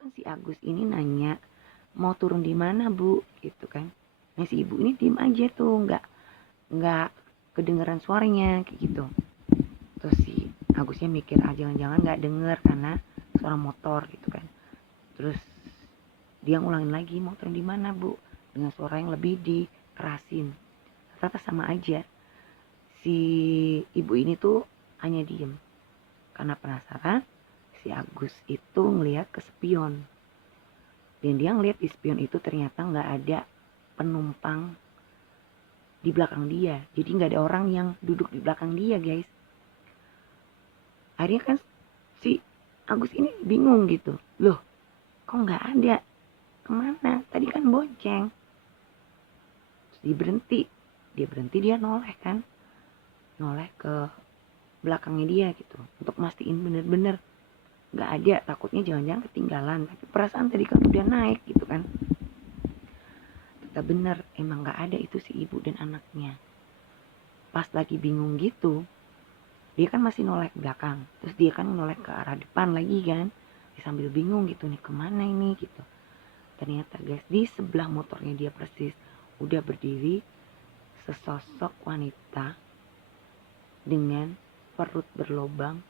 kan si Agus ini nanya mau turun di mana Bu gitu kan. Nah si ibu ini diem aja tuh, nggak kedengeran suaranya kayak gitu. Terus si Agusnya mikir jangan-jangan nggak denger karena suara motor gitu kan. Terus dia ngulangin lagi mau turun di mana Bu dengan suara yang lebih dikerasin. Ternyata sama aja, si ibu ini tuh hanya diem karena penasaran. Si Agus itu ngelihat ke spion dan dia ngelihat di spion itu ternyata nggak ada penumpang di belakang dia, jadi nggak ada orang yang duduk di belakang dia guys. Akhirnya kan si Agus ini bingung gitu, loh kok nggak ada, kemana tadi kan bonceng. Terus dia berhenti dia noleh kan, noleh ke belakangnya dia gitu untuk mastiin bener-bener nggak ada, takutnya jangan-jangan ketinggalan, tapi perasaan tadi kan udah naik gitu kan. Ternyata bener emang nggak ada itu si ibu dan anaknya. Pas lagi bingung gitu, dia kan masih noleh ke belakang, terus dia kan noleh ke arah depan lagi kan, dia sambil bingung gitu nih kemana ini gitu. Ternyata guys di sebelah motornya dia persis udah berdiri sesosok wanita dengan perut berlobang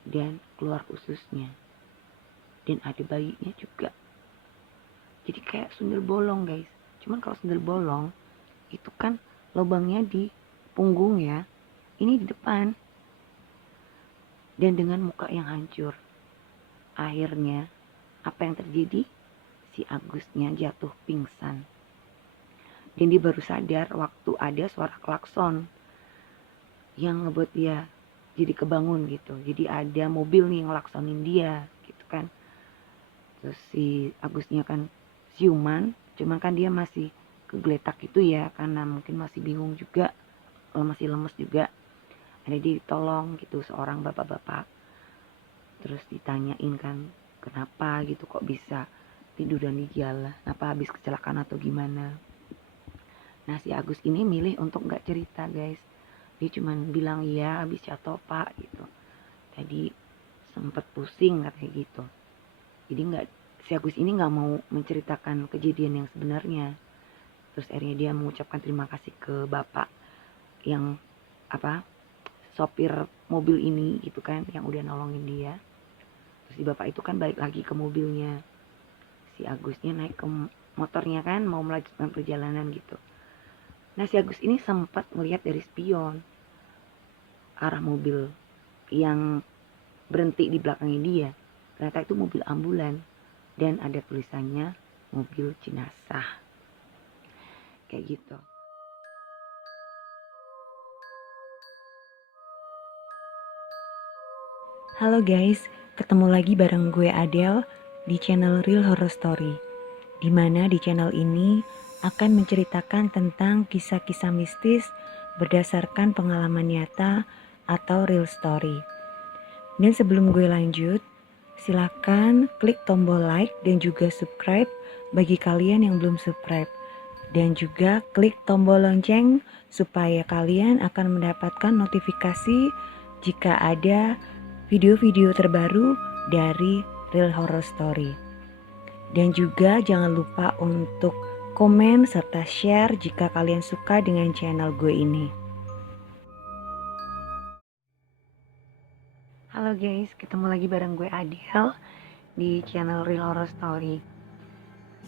dan keluar ususnya, dan ada bayinya juga. Jadi kayak sundel bolong guys, cuman kalau sundel bolong itu kan lubangnya di punggung ya, ini di depan. Dan dengan muka yang hancur, akhirnya apa yang terjadi? Si Agusnya jatuh pingsan. Dan dia baru sadar waktu ada suara klakson yang ngebuat dia jadi kebangun gitu. Jadi ada mobil nih ngelaksonin dia gitu kan. Terus si Agusnya kan siuman, cuman kan dia masih kegeletak gitu ya, karena mungkin masih bingung juga, masih lemes juga. Ada ditolong gitu seorang bapak-bapak. Terus ditanyain kan kenapa gitu kok bisa tiduran di jalan, apa habis kecelakaan atau gimana. Nah si Agus ini milih untuk nggak cerita guys, dia cuman bilang iya habis jatuh pak gitu, tadi sempet pusing katanya gitu. Jadi nggak, si Agus ini nggak mau menceritakan kejadian yang sebenarnya. Terus akhirnya dia mengucapkan terima kasih ke bapak yang apa, sopir mobil ini gitu kan, yang udah nolongin dia. Terus si bapak itu kan balik lagi ke mobilnya, si Agusnya naik ke motornya kan mau melanjutkan perjalanan gitu. Nah si Agus ini sempat ngelihat dari spion arah mobil yang berhenti di belakangnya dia. Ternyata itu mobil ambulan dan ada tulisannya mobil jenazah kayak gitu. Halo guys, ketemu lagi bareng gue Adele di channel Real Horror Story. Dimana di channel ini akan menceritakan tentang kisah-kisah mistis berdasarkan pengalaman nyata atau real story. Dan sebelum gue lanjut, silakan klik tombol like dan juga subscribe bagi kalian yang belum subscribe. Dan juga klik tombol lonceng supaya kalian akan mendapatkan notifikasi jika ada video-video terbaru dari Real Horror Story. Dan juga jangan lupa untuk komen serta share jika kalian suka dengan channel gue ini. Halo guys, ketemu lagi bareng gue Adele di channel Real Horror Story.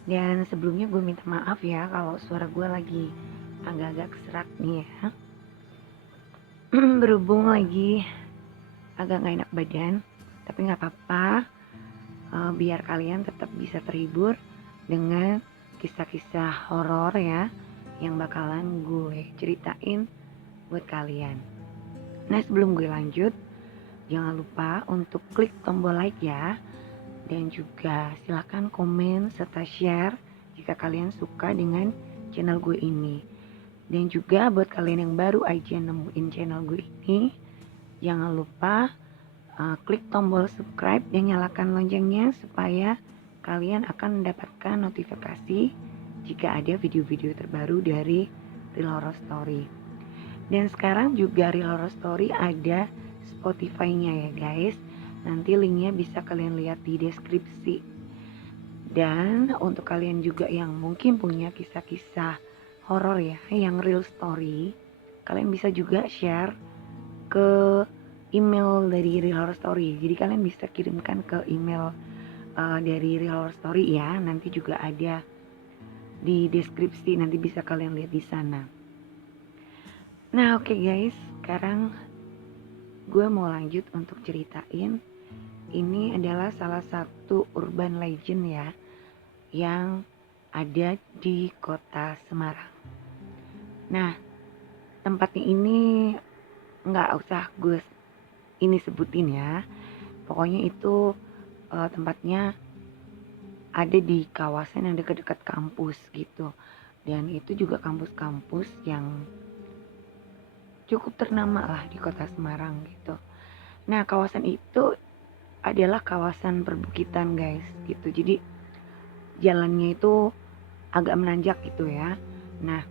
Dan sebelumnya gue minta maaf ya kalau suara gue lagi agak-agak keserak nih ya. Berhubung lagi agak gak enak badan, tapi gak apa-apa, biar kalian tetap bisa terhibur dengan kisah-kisah horor ya yang bakalan gue ceritain buat kalian. Nah sebelum gue lanjut, jangan lupa untuk klik tombol like ya, dan juga silahkan komen serta share jika kalian suka dengan channel gue ini. Dan juga buat kalian yang baru aja nemuin channel gue ini, jangan lupa klik tombol subscribe dan nyalakan loncengnya supaya kalian akan mendapatkan notifikasi jika ada video-video terbaru dari Real Horror Story. Dan sekarang juga Real Horror Story ada Spotify-nya ya guys. Nanti linknya bisa kalian lihat di deskripsi. Dan untuk kalian juga yang mungkin punya kisah-kisah horor ya, yang real story, kalian bisa juga share ke email dari Real Horror Story. Jadi kalian bisa kirimkan ke email dari Real Horror Story ya. Nanti juga ada di deskripsi, nanti bisa kalian lihat di sana. Nah oke guys, sekarang gue mau lanjut untuk ceritain. Ini adalah salah satu urban legend ya, yang ada di kota Semarang. Nah, tempatnya ini nggak usah gue ini sebutin ya. Pokoknya itu tempatnya ada di kawasan yang dekat-dekat kampus gitu. Dan itu juga kampus-kampus yang cukup ternama lah di kota Semarang gitu. Nah, kawasan itu adalah kawasan perbukitan guys gitu. Jadi jalannya itu agak menanjak gitu ya. Nah,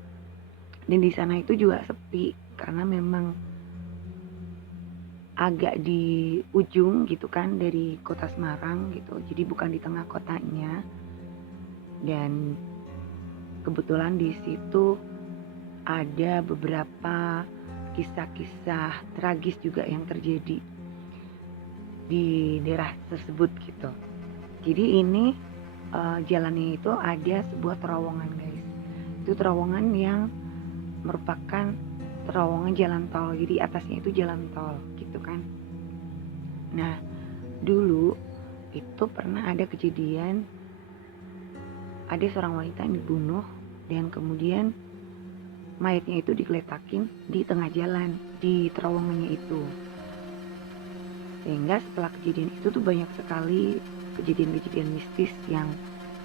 dan di sana itu juga sepi karena memang agak di ujung gitu kan dari kota Semarang gitu. Jadi bukan di tengah kotanya. Dan kebetulan di situ ada beberapa kisah-kisah tragis juga yang terjadi di daerah tersebut gitu. Jadi ini jalannya itu ada sebuah terowongan guys. Itu terowongan yang merupakan terowongan jalan tol. Jadi atasnya itu jalan tol gitu kan. Nah dulu itu pernah ada kejadian, ada seorang wanita yang dibunuh dan kemudian mayatnya itu digeletakin di tengah jalan di terowongannya itu. Sehingga setelah kejadian itu tuh banyak sekali kejadian-kejadian mistis yang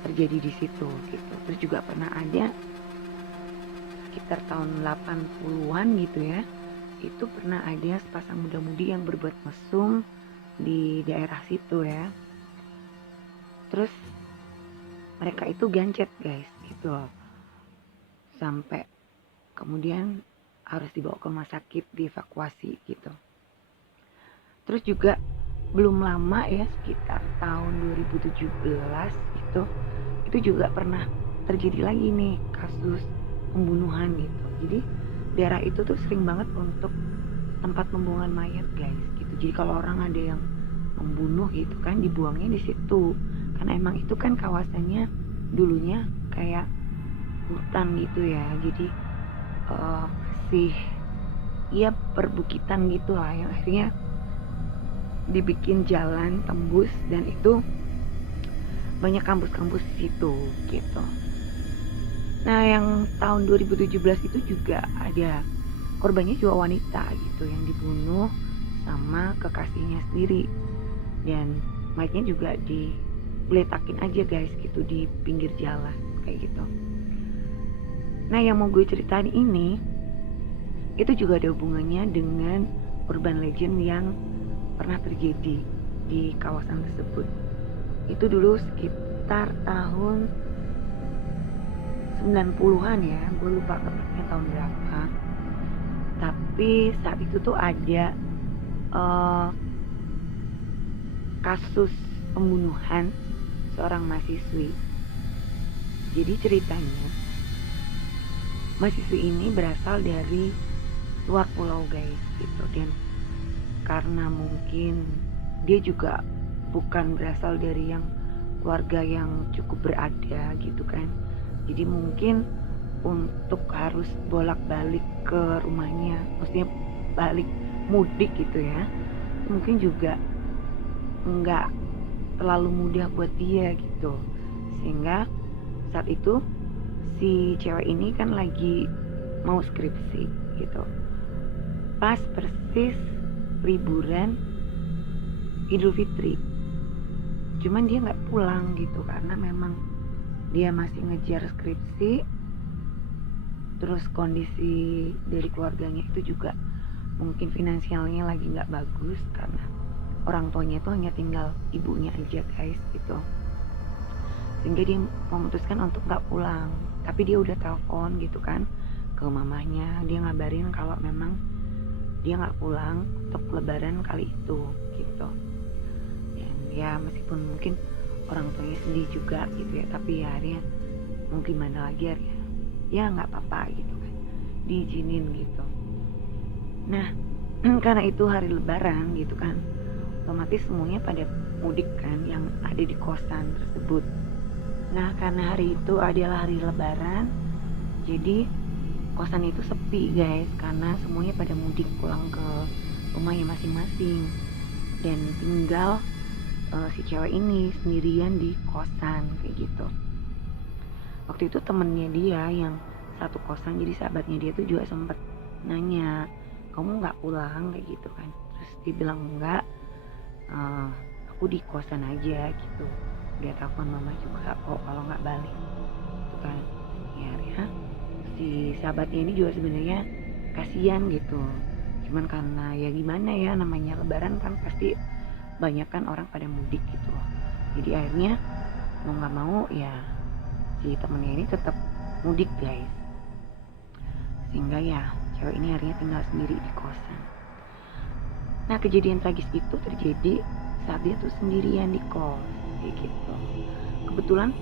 terjadi di situ gitu. Terus juga pernah ada sekitar tahun 80-an gitu ya, itu pernah ada sepasang muda-mudi yang berbuat mesum di daerah situ ya. Terus mereka itu gancet guys gitu loh, sampai kemudian harus dibawa ke rumah sakit, dievakuasi gitu. Terus juga belum lama ya, sekitar tahun 2017 itu juga pernah terjadi lagi nih kasus pembunuhan gitu. Jadi daerah itu tuh sering banget untuk tempat pembuangan mayat guys gitu. Jadi kalau orang ada yang membunuh gitu kan, dibuangnya di situ. Karena emang itu kan kawasannya dulunya kayak hutan gitu ya. Jadi masih ya perbukitan gitu lah, yang akhirnya dibikin jalan tembus dan itu banyak kampus-kampus di situ gitu. Nah yang tahun 2017 itu juga ada korbannya juga wanita gitu yang dibunuh sama kekasihnya sendiri, dan mayatnya juga digeletakin aja guys gitu di pinggir jalan kayak gitu. Nah yang mau gue ceritain ini itu juga ada hubungannya dengan urban legend yang pernah terjadi di kawasan tersebut. Itu dulu sekitar tahun 90-an ya, gue lupa tepatnya tahun berapa. Tapi saat itu tuh ada kasus pembunuhan seorang mahasiswi. Jadi ceritanya mahasiswi ini berasal dari luar pulau guys gitu, dan karena mungkin dia juga bukan berasal dari yang keluarga yang cukup berada gitu kan, jadi mungkin untuk harus bolak-balik ke rumahnya, maksudnya balik mudik gitu ya, mungkin juga nggak terlalu mudah buat dia gitu. Sehingga saat itu si cewek ini kan lagi mau skripsi gitu, pas persis liburan Idul Fitri. Cuman dia nggak pulang gitu karena memang dia masih ngejar skripsi. Terus kondisi dari keluarganya itu juga mungkin finansialnya lagi nggak bagus karena orang tuanya itu hanya tinggal ibunya aja guys gitu. Sehingga dia memutuskan untuk nggak pulang. Tapi dia udah telepon gitu kan ke mamahnya, dia ngabarin kalau memang dia nggak pulang untuk lebaran kali itu gitu. ya meskipun mungkin orang tuanya sedih juga gitu ya, tapi ya akhirnya mau gimana lagi, akhirnya ya nggak apa-apa gitu kan, diizinin gitu. Nah karena itu hari lebaran gitu kan, otomatis semuanya pada mudik kan yang ada di kosan tersebut. Nah karena hari itu adalah hari lebaran, jadi kosan itu sepi guys, karena semuanya pada mudik pulang ke rumahnya masing-masing, dan tinggal si cewek ini sendirian di kosan kayak gitu. Waktu itu temennya dia yang satu kosan, jadi sahabatnya dia tuh juga sempet nanya, kamu nggak pulang kayak gitu kan, terus dia bilang enggak, aku di kosan aja gitu, dia telepon mama juga kok kalau nggak balik gitu kan. Ya si sahabatnya ini juga sebenarnya kasihan gitu, cuman karena ya gimana ya, namanya lebaran kan pasti banyak kan orang pada mudik gitu, jadi akhirnya mau nggak mau ya si temennya ini tetap mudik guys, sehingga ya cewek ini akhirnya tinggal sendiri di kosan. Nah kejadian tragis itu terjadi saat dia tuh sendirian di kos kayak gitu. Kebetulan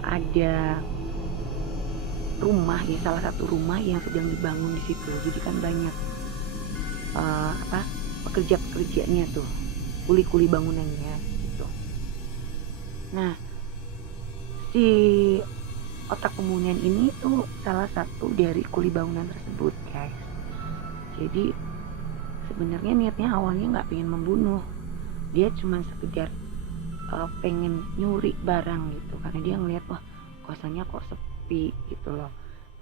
ada rumah ya, salah satu rumah yang sedang dibangun di situ, jadi kan banyak pekerja-pekerjanya tuh, kuli-kuli bangunannya gitu. Nah si otak pembunuhan ini tuh salah satu dari kuli bangunan tersebut guys. Jadi sebenarnya niatnya awalnya nggak pengen membunuh, dia cuma sekedar pengen nyuri barang gitu, karena dia ngeliat wah kosannya kok sepi gitu loh,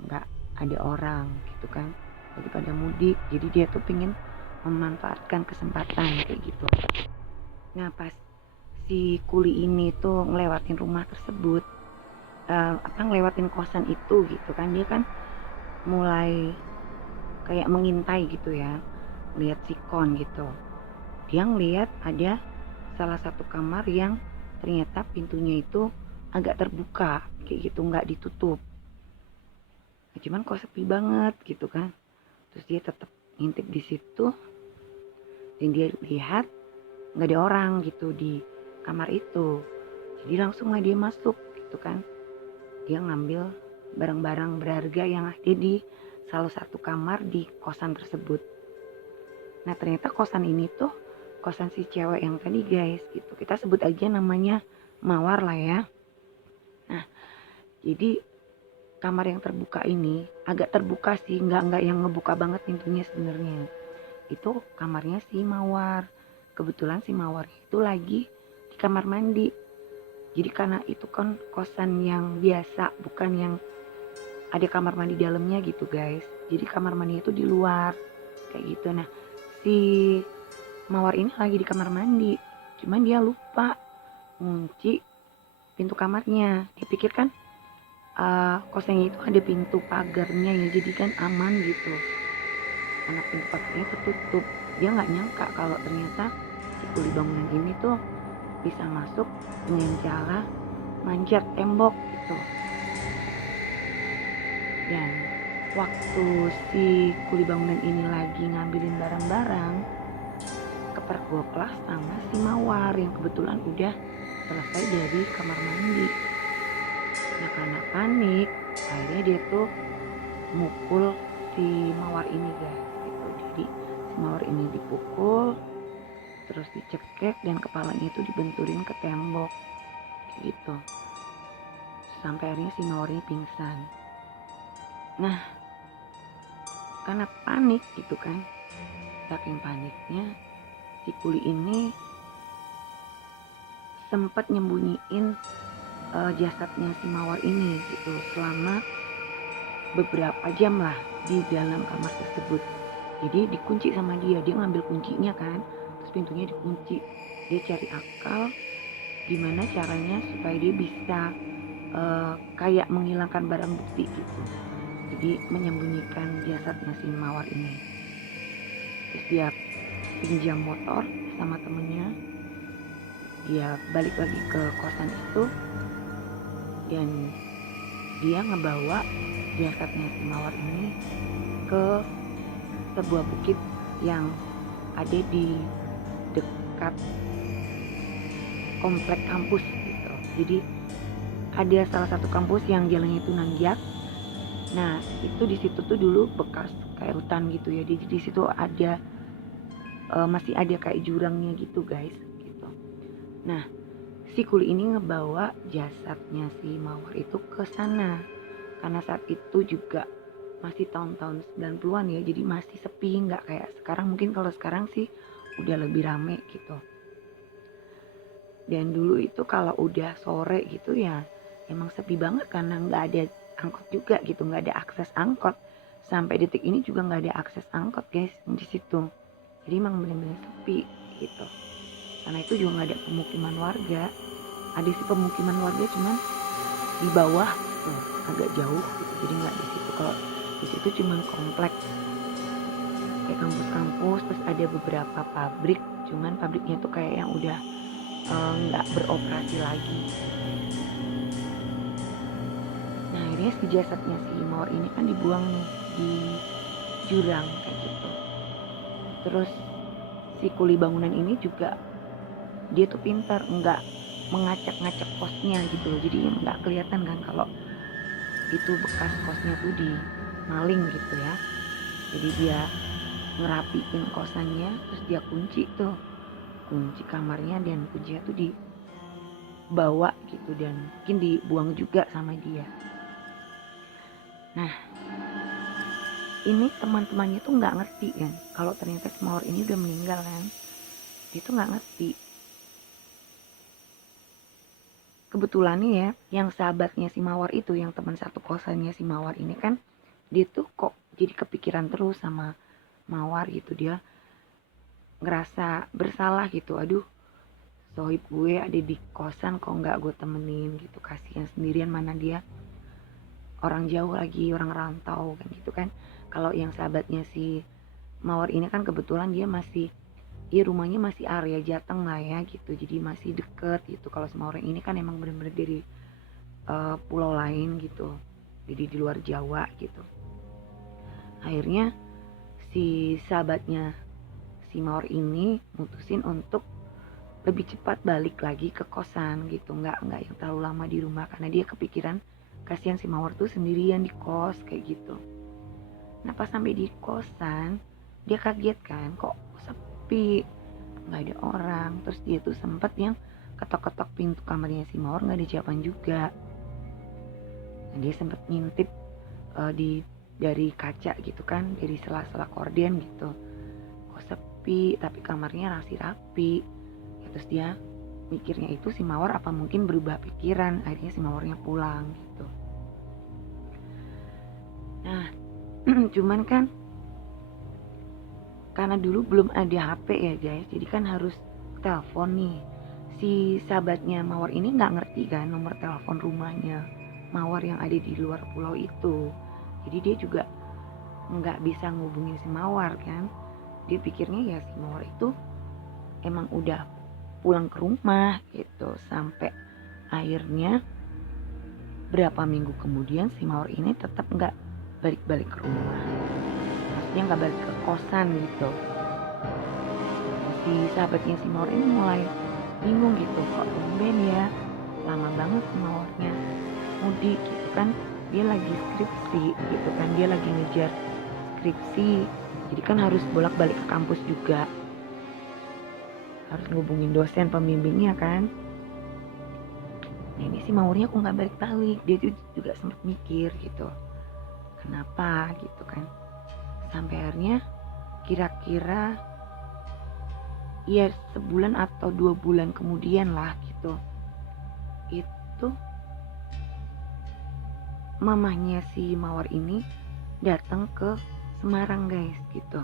nggak ada orang gitu kan, lagi pada mudik, jadi dia tuh pengen memanfaatkan kesempatan kayak gitu. Nah pas si kuli ini tuh ngelewatin rumah tersebut, ngelewatin kosan itu gitu kan, dia kan mulai kayak mengintai gitu ya, lihat sikon gitu. Dia ngeliat ada salah satu kamar yang ternyata pintunya itu agak terbuka kayak gitu, nggak ditutup. Nah, cuman kok sepi banget gitu kan. Terus dia tetap ngintip di situ, dan dia lihat nggak ada orang gitu di kamar itu. Jadi langsung lah dia masuk gitu kan. Dia ngambil barang-barang berharga yang ada di salah satu kamar di kosan tersebut. Nah ternyata kosan ini tuh kosan si cewek yang tadi guys gitu, kita sebut aja namanya Mawar lah ya. Nah jadi kamar yang terbuka ini agak terbuka sih, nggak yang ngebuka banget pintunya sebenarnya. Itu kamarnya si Mawar. Kebetulan si Mawar itu lagi di kamar mandi. Jadi karena itu kan kosan yang biasa, bukan yang ada kamar mandi dalamnya gitu guys. Jadi kamar mandi itu di luar kayak gitu. Nah si Mawar ini lagi di kamar mandi, cuman dia lupa ngunci pintu kamarnya. Dia pikir kan kosannya itu ada pintu pagarnya ya, jadi kan aman gitu, karena pintu pagarnya tertutup. Dia nggak nyangka kalau ternyata si kuli bangunan ini tuh bisa masuk dengan cara manjat tembok gitu. Dan waktu si kuli bangunan ini lagi ngambilin barang-barang, kepergok sama si Mawar yang kebetulan udah selesai dari kamar mandi. Nah karena panik, akhirnya dia tuh mukul si Mawar ini guys gitu. Jadi si Mawar ini dipukul, terus dicekek, dan kepalanya itu dibenturin ke tembok gitu, sampai akhirnya si Mawar ini pingsan. Nah karena panik gitu kan, saking paniknya si kuli ini sempat nyembunyiin jasadnya si Mawar ini gitu selama beberapa jam lah di dalam kamar tersebut. Jadi dikunci sama dia ngambil kuncinya kan, terus pintunya dikunci. Dia cari akal gimana caranya supaya dia bisa kayak menghilangkan barang bukti gitu. Jadi menyembunyikan jasadnya si Mawar ini. Terus dia pinjam motor sama temennya, dia balik lagi ke kosan itu, dan dia ngebawa jasadnya si Mawar ini ke sebuah bukit yang ada di dekat komplek kampus gitu. Jadi ada salah satu kampus yang jalannya itu nanjak. Nah itu di situ tuh dulu bekas kayak hutan gitu ya. Jadi di situ ada masih ada kayak jurangnya gitu guys gitu. Nah si Kuli ini ngebawa jasadnya si Mawar itu ke sana karena saat itu juga masih tahun-tahun 90-an ya, jadi masih sepi, nggak kayak sekarang. Mungkin kalau sekarang sih udah lebih rame gitu. Dan dulu itu kalau udah sore gitu ya emang sepi banget karena nggak ada angkot juga gitu, nggak ada akses angkot. Sampai detik ini juga nggak ada akses angkot guys di situ. Jadi emang bener-bener sepi gitu. Karena itu juga nggak ada pemukiman warga. Ada sih pemukiman warga cuman di bawah tuh, agak jauh gitu. Jadi nggak di situ. Kalau di situ cuman komplek kayak kampus-kampus, terus ada beberapa pabrik. Cuman pabriknya tuh kayak yang udah nggak beroperasi lagi. Nah akhirnya si jasadnya si Mawar ini kan dibuang nih di jurang kayak gitu. Terus si kuli bangunan ini juga dia tuh pintar, nggak mengacak-ngacak kosnya gitu loh. Jadi nggak kelihatan kan kalau itu bekas kosnya tuh di maling gitu ya. Jadi dia ngerapiin kosannya, terus dia kunci tuh, kunci kamarnya, dan kuncinya tuh dibawa gitu dan mungkin dibuang juga sama dia. Nah ini teman-temannya tuh nggak ngerti kan kalau ternyata si Mawar ini udah meninggal kan. Dia tuh nggak ngerti. Kebetulan nih ya, yang sahabatnya si Mawar itu, yang teman satu kosannya si Mawar ini kan, dia tuh kok jadi kepikiran terus sama Mawar gitu. Dia ngerasa bersalah gitu, aduh sohib gue ada di kosan kok nggak gue temenin gitu, kasihan sendirian, mana dia orang jauh lagi, orang rantau kan gitu kan. Kalau yang sahabatnya si Mawar ini kan kebetulan dia masih, ya rumahnya masih area Jateng lah ya gitu, jadi masih deket gitu. Kalau semua orang ini kan emang bener-bener dari pulau lain gitu, jadi di luar Jawa gitu. Akhirnya si sahabatnya si Mawar ini mutusin untuk lebih cepat balik lagi ke kosan gitu, nggak yang terlalu lama di rumah karena dia kepikiran kasihan si Mawar tuh sendirian di kos kayak gitu. Nah pas sampai di kosan dia kaget kan, kok sepi, nggak ada orang. Terus dia tuh sempet yang ketok-ketok pintu kamarnya si Mawar, nggak ada jawaban juga. Nah, dia sempet ngintip dari kaca gitu kan, dari sela-sela korden gitu, kok sepi tapi kamarnya masih rapi ya. Terus dia mikirnya itu si Mawar apa mungkin berubah pikiran, akhirnya si Mawarnya pulang gitu. Nah cuman kan karena dulu belum ada HP ya guys, jadi kan harus telepon nih. Si sahabatnya Mawar ini nggak ngerti kan nomor telepon rumahnya Mawar yang ada di luar pulau itu. Jadi dia juga nggak bisa ngubungin si Mawar kan. Dia pikirnya ya si Mawar itu emang udah pulang ke rumah gitu. Sampai akhirnya berapa minggu kemudian si Mawar ini tetap nggak balik-balik ke rumah, maksudnya nggak balik ke kosan gitu. Si sahabatnya si Mawar ini mulai bingung gitu, kok tumben ya lama banget si Mawarnya mudik gitu kan. Dia lagi skripsi gitu kan, dia lagi ngejar skripsi, jadi kan harus bolak-balik ke kampus juga, harus ngubungin dosen pembimbingnya kan. Nah ini si Mawarnya kok nggak balik-balik, dia juga sempat mikir gitu, kenapa gitu kan. Sampai akhirnya kira-kira ya sebulan atau 2 bulan kemudian lah gitu, itu mamahnya si Mawar ini datang ke Semarang guys gitu.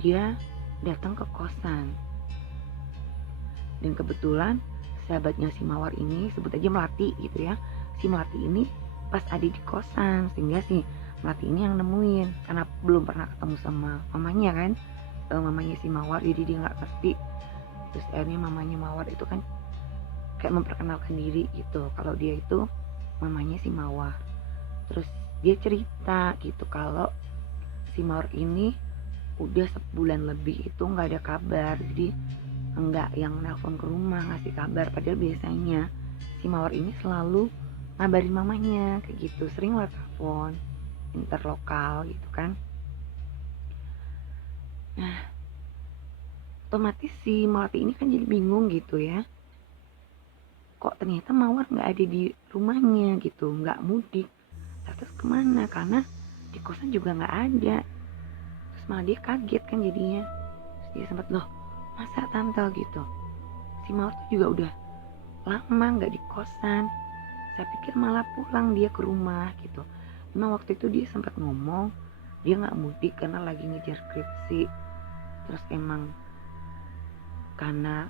Dia datang ke kosan dan kebetulan sahabatnya si Mawar ini, sebut aja Melati gitu ya, si Melati ini pas ada di kosan, sehingga si Melati ini yang nemuin karena belum pernah ketemu sama mamanya kan, mamanya si Mawar, jadi dia nggak ngerti. Terus akhirnya mamanya Mawar itu kan kayak memperkenalkan diri gitu kalau dia itu mamanya si Mawar. Terus dia cerita gitu kalau si Mawar ini udah sebulan lebih itu nggak ada kabar. Jadi enggak yang nelpon ke rumah ngasih kabar, padahal biasanya si Mawar ini selalu ngabarin mamanya kayak gitu, sering lah telepon interlokal gitu kan. Nah otomatis si Melati ini kan jadi bingung gitu ya, kok ternyata Mawar nggak ada di rumahnya gitu, nggak mudik. Terus kemana, karena di kosan juga nggak ada. Terus malah dia kaget kan jadinya. Terus dia sempat, loh masa tante gitu, si Mawar tuh juga udah lama nggak di kosan, saya pikir malah pulang dia ke rumah gitu. Memang waktu itu dia sempat ngomong dia nggak mudik karena lagi ngejar skripsi, terus emang karena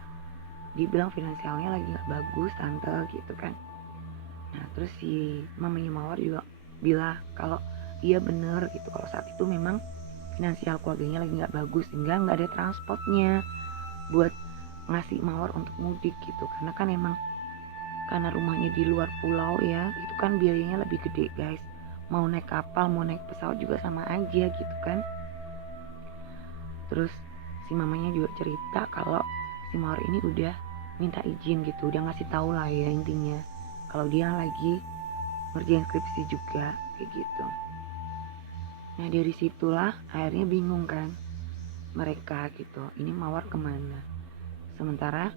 dibilang finansialnya lagi nggak bagus tante gitu kan. Nah terus si mamanya Mawar juga bilang kalau iya bener gitu, kalau saat itu memang finansial keluarganya lagi nggak bagus sehingga nggak ada transportnya buat ngasih Mawar untuk mudik gitu, karena kan emang karena rumahnya di luar pulau ya, itu kan biayanya lebih gede guys, mau naik kapal mau naik pesawat juga sama aja gitu kan. Terus si mamanya juga cerita kalau si Mawar ini udah minta izin gitu, udah ngasih tahu lah ya intinya kalau dia lagi ngerjain skripsi juga kayak gitu. Nah dari situlah akhirnya bingung kan mereka gitu, ini Mawar kemana, sementara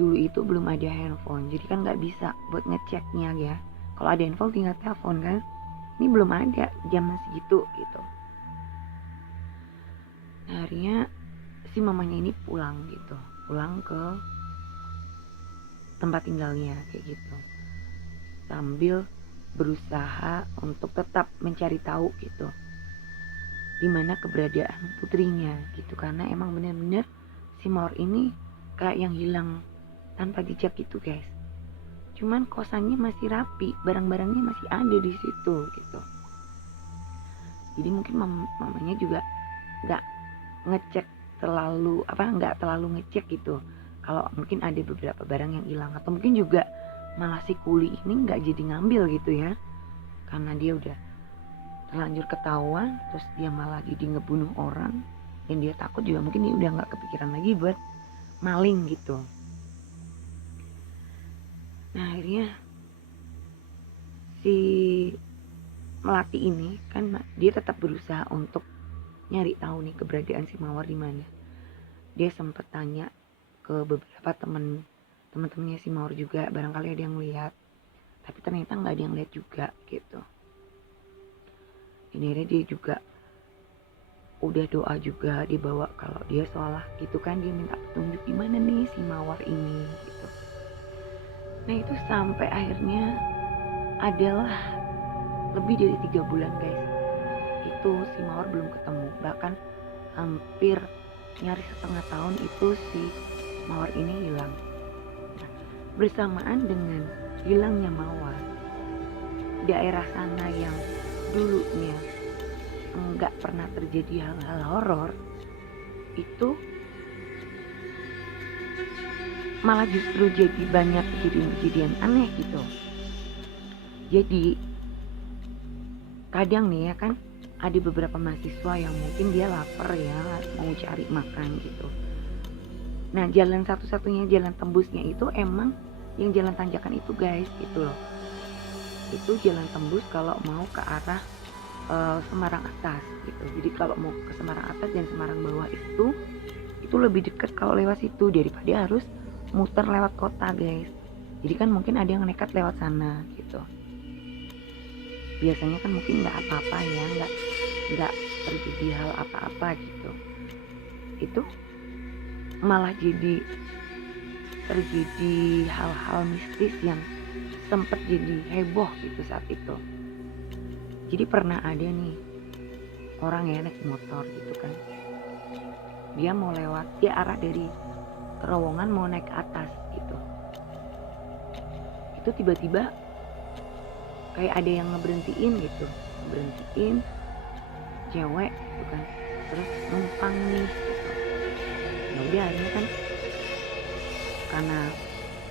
dulu itu belum ada handphone, jadi kan nggak bisa buat ngeceknya ya. Kalau ada handphone tinggal telepon kan, ini belum ada zaman segitu gitu. Nah, akhirnya si mamanya ini pulang gitu, pulang ke tempat tinggalnya kayak gitu, sambil berusaha untuk tetap mencari tahu gitu dimana keberadaan putrinya gitu, karena emang bener-bener si Mawar ini kayak yang hilang tanpa jejak gitu guys. Cuman kosannya masih rapi, barang-barangnya masih ada di situ gitu. Jadi mungkin mamanya juga nggak ngecek terlalu nggak terlalu ngecek gitu. Kalau mungkin ada beberapa barang yang hilang, atau mungkin juga malah si kuli ini nggak jadi ngambil gitu ya, karena dia udah terlanjur ketahuan, terus dia malah jadi ngebunuh orang, dan dia takut juga mungkin dia udah nggak kepikiran lagi buat maling gitu. Nah akhirnya si Melati ini kan dia tetap berusaha untuk nyari tahu nih keberadaan si Mawar di mana. Dia sempat tanya ke beberapa teman-temannya si Mawar juga, barangkali ada yang lihat, tapi ternyata nggak ada yang lihat juga gitu. Ini akhirnya dia juga udah doa juga, dibawa kalau dia sholat gitu kan, dia minta petunjuk di mana nih si Mawar ini gitu. Nah itu sampai akhirnya adalah lebih dari 3 bulan guys, itu si Mawar belum ketemu, bahkan hampir nyaris setengah tahun itu si Mawar ini hilang. Nah, bersamaan dengan hilangnya Mawar, daerah sana yang dulunya enggak pernah terjadi hal-hal horor itu malah justru jadi banyak kejadian-kejadian aneh gitu. Jadi kadang nih ya kan, ada beberapa mahasiswa yang mungkin dia lapar ya, mau cari makan gitu. Nah jalan satu-satunya jalan tembusnya itu emang yang jalan tanjakan itu guys gitu loh. Itu jalan tembus kalau mau ke arah Semarang atas gitu. Jadi kalau mau ke Semarang atas dan Semarang bawah itu lebih dekat kalau lewat situ daripada harus muter lewat kota guys. Jadi kan mungkin ada yang nekat lewat sana gitu. Biasanya kan mungkin nggak apa-apa ya, nggak terjadi hal apa-apa gitu. Itu malah jadi terjadi hal-hal mistis yang sempat jadi heboh gitu saat itu. Jadi pernah ada nih orang ya naik motor gitu kan, dia mau lewat, dia arah dari terowongan mau naik ke atas gitu. Itu tiba-tiba kayak ada yang ngeberhentiin cewek gitu kan, terus numpang nih gitu. Ya udah akhirnya kan karena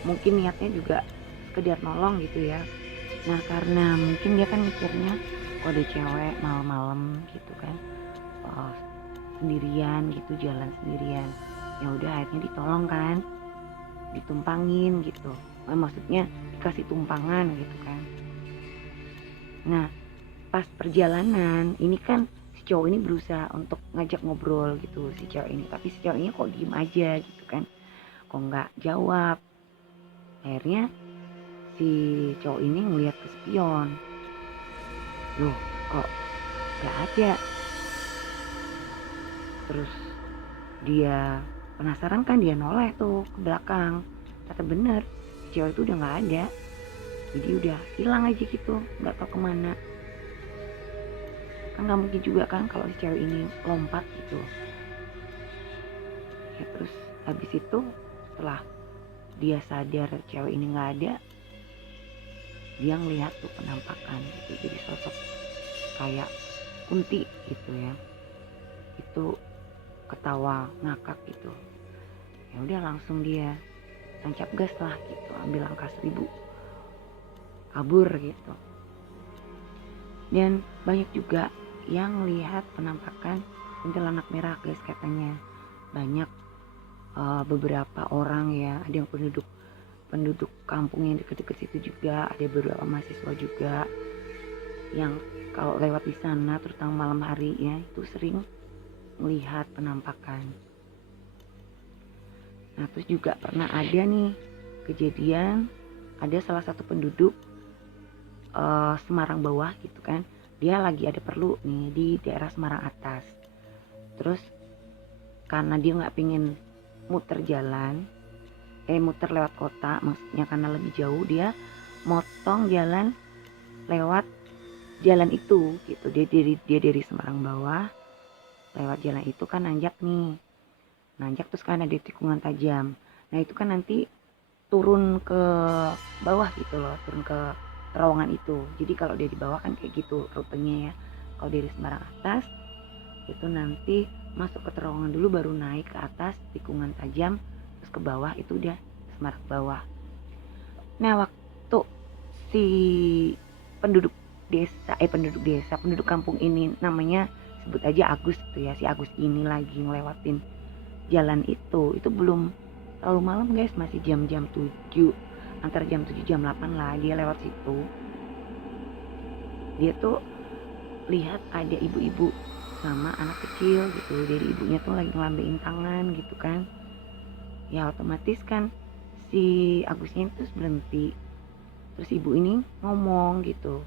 mungkin niatnya juga sekedar nolong gitu ya. Nah karena mungkin dia kan mikirnya kok ada cewek malam-malam gitu kan, sendirian gitu, jalan sendirian, Ya udah akhirnya ditolong kan, ditumpangin gitu. Maksudnya dikasih tumpangan gitu kan. Nah pas perjalanan ini kan si cowok ini berusaha untuk ngajak ngobrol gitu si cewek ini, tapi si ceweknya kok diem aja gitu kan, kok nggak jawab. Akhirnya si cowok ini ngelihat ke spion, loh kok nggak ada. Terus dia penasaran kan, dia noleh tuh ke belakang, kata bener si cewek itu udah nggak ada, jadi udah hilang aja gitu, nggak tahu kemana. Kan nggak mungkin juga kan kalau si cewek ini lompat gitu ya. Terus habis itu setelah dia sadar cewek ini nggak ada, dia ngelihat tuh penampakan gitu, jadi sosok kayak kunti gitu ya, itu ketawa ngakak gitu. Ya udah langsung dia tancap gas lah gitu, ambil langkah 1000 kabur gitu. Dan banyak juga yang lihat penampakan kuntilanak merah guys, katanya banyak beberapa orang ya, ada yang penduduk kampung yang deket-deket situ juga, ada beberapa mahasiswa juga yang kalau lewat di sana terutama malam hari ya itu sering melihat penampakan. Nah terus juga pernah ada nih kejadian, ada salah satu penduduk Semarang bawah gitu kan, dia lagi ada perlu nih di daerah Semarang atas. Terus karena dia nggak pingin muter lewat kota, maksudnya karena lebih jauh, dia motong jalan lewat jalan itu gitu. Dia dari Semarang bawah lewat jalan itu kan nanjak terus kan ada tikungan tajam. Nah itu kan nanti turun ke bawah gitu loh, turun ke terowongan itu. Jadi kalau dia di bawah kan kayak gitu rutenya ya. Kalau dari Semarang atas itu nanti masuk ke terowongan dulu, baru naik ke atas tikungan tajam, terus ke bawah itu udah Semarang bawah. Nah waktu si penduduk kampung ini, namanya sebut aja Agus gitu ya, si Agus ini lagi ngelewatin jalan itu belum terlalu malam guys, masih jam-jam 7, antara jam 7 jam 8 lah dia lewat situ. Dia tuh lihat ada ibu-ibu sama anak kecil gitu, jadi ibunya tuh lagi ngelambein tangan gitu kan. Ya otomatis kan si Agusnya itu berhenti, terus ibu ini ngomong gitu,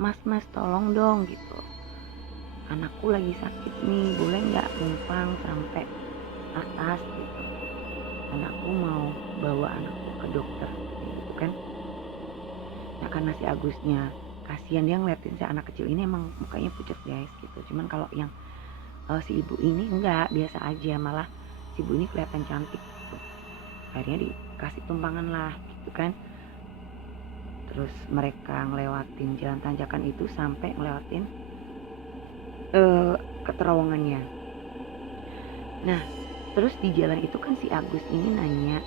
mas tolong dong gitu, anakku lagi sakit nih, boleh nggak numpang sampai atas gitu, anakku mau bawa anakku ke dokter gitu kan. Nah karena si Agusnya kasihan, dia ngeliatin si anak kecil ini emang mukanya pucat guys gitu. Cuman kalau yang si ibu ini enggak, biasa aja, malah si ibu ini kelihatan cantik gitu. Akhirnya dikasih tumpangan lah gitu kan. Terus mereka ngelewatin jalan tanjakan itu sampai ngelewatin ke terowongannya. Nah terus di jalan itu kan si Agus ini nanya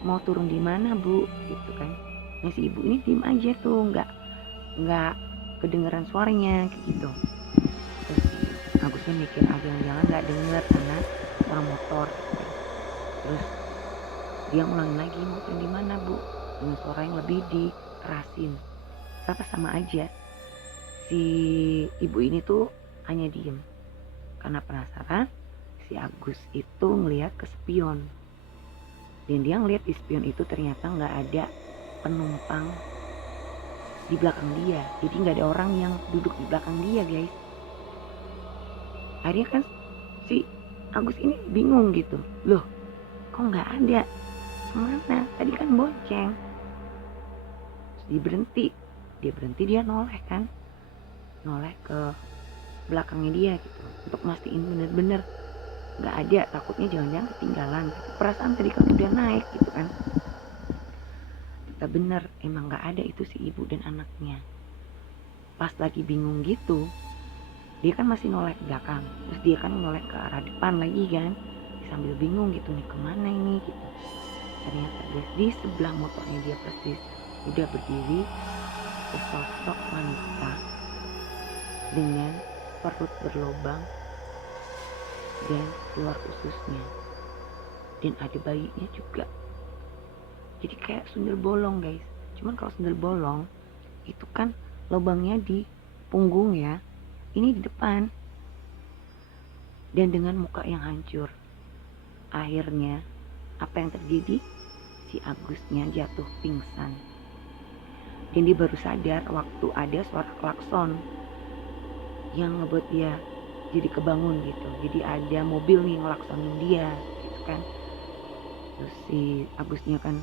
mau turun di mana bu gitu kan. Nah si ibu ini diem aja tuh, nggak kedengeran suaranya kayak gitu. Terus Agusnya mikir jangan-jangan nggak denger karena orang motor gitu kan. Terus dia ngulangin lagi, mau turun di mana bu, dengan suara yang lebih dikerasin. Ternyata sama aja, si ibu ini tuh hanya diem karena penasaran. Si Agus itu ngelihat ke spion, dan dia ngelihat di spion itu ternyata nggak ada penumpang di belakang dia, jadi nggak ada orang yang duduk di belakang dia guys. Akhirnya kan si Agus ini bingung gitu, loh kok nggak ada, kemana, tadi kan bonceng. Terus dia berhenti, dia noleh ke belakangnya dia gitu, untuk mastiin bener-bener nggak ada, takutnya jangan-jangan ketinggalan gitu. Perasaan tadi kan udah naik gitu kan. Kita bener emang nggak ada itu si ibu dan anaknya. Pas lagi bingung gitu, dia kan masih noleh ke belakang, terus dia kan noleh ke arah depan lagi kan, sambil bingung gitu nih kemana ini gitu. Ternyata di sebelah motornya dia persis udah berdiri sesosok wanita dengan perut berlubang dan keluar ususnya, dan ada bayinya juga. Jadi kayak sundel bolong guys. Cuman kalau sundel bolong itu kan lubangnya di punggung ya, ini di depan, dan dengan muka yang hancur. Akhirnya apa yang terjadi? Si Agusnya jatuh pingsan, dan dia baru sadar waktu ada suara klakson yang ngebuat dia jadi kebangun gitu. Jadi ada mobil nih ngelaksonin dia gitu kan. Terus si Agusnya kan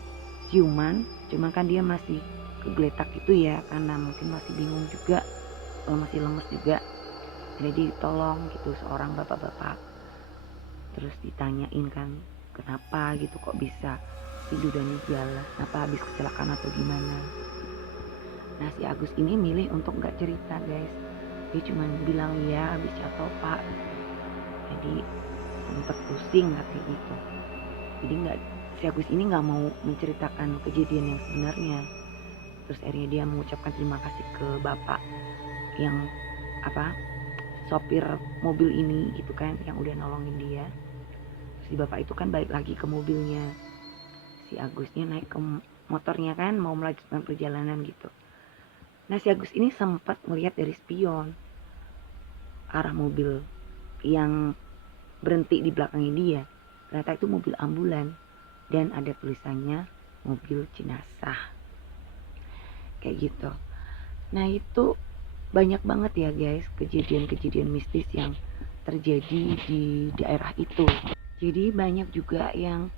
siuman, cuma kan dia masih kegeletak gitu ya, karena mungkin masih bingung juga, masih lemes juga. Jadi ditolong gitu seorang bapak-bapak. Terus ditanyain kan kenapa gitu, kok bisa tidur dan gala, kenapa habis kecelakaan atau gimana. Nah si Agus ini milih untuk gak cerita guys. Dia cuma bilang ya habis jatuh pak, jadi sempet pusing katanya gitu. Jadi nggak, si Agus ini nggak mau menceritakan kejadian yang sebenarnya. Terus akhirnya dia mengucapkan terima kasih ke bapak yang sopir mobil ini gitu kan, yang udah nolongin dia. Terus si bapak itu kan balik lagi ke mobilnya, si Agusnya naik ke motornya kan mau melanjutkan perjalanan gitu. Nah si Agus ini sempat melihat dari spion arah mobil yang berhenti di belakangnya dia. Ternyata itu mobil ambulan dan ada tulisannya mobil jenazah kayak gitu. Nah itu banyak banget ya guys kejadian-kejadian mistis yang terjadi di daerah itu. Jadi banyak juga yang